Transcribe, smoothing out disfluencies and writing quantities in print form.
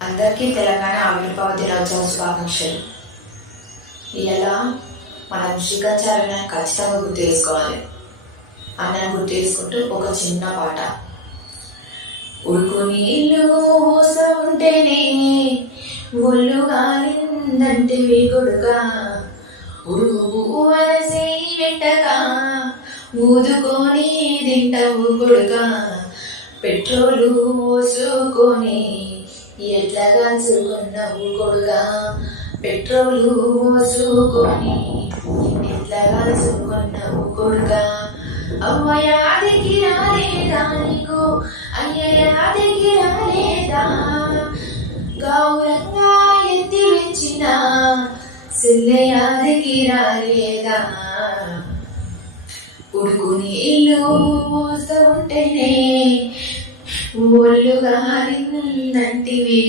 అందరికీ తెలంగాణ ఆవిర్భావ దినోత్సవ శుభాకాంక్షలు. ఇలా మనం శ్రీకాచార్య ఖచ్చితంగా గుర్తు చేసుకోవాలి. అన్నని గుర్తు చేసుకుంటూ ఒక చిన్న పాట. ఉడుకు నీళ్ళు పోస ఉంటేనే ఒళ్ళు గాలిందంటివి కొడుగా, ఉడుకు వలసి వెంటగా ఊదుకొని తింటవు కొడుగా, పెట్రోలు పోసుకొని ఎట్లా కాల్చుకున్నావు కొడుగా, పెట్రోలు పోసుకొని ఎట్లా కాల్చుకున్నావు కొడుగా, అవ్వ యాదికి రాలేదా నీకు, అయ్య యాదికి రాలేదా, గౌరంగా ఎత్తి వెచ్చిన సెల్లె యాదికి రాలేదా, ఉడుకు నీళ్ళు పోస్తూ ఉంటేనే ఒళ్ళు గాలిందంటివి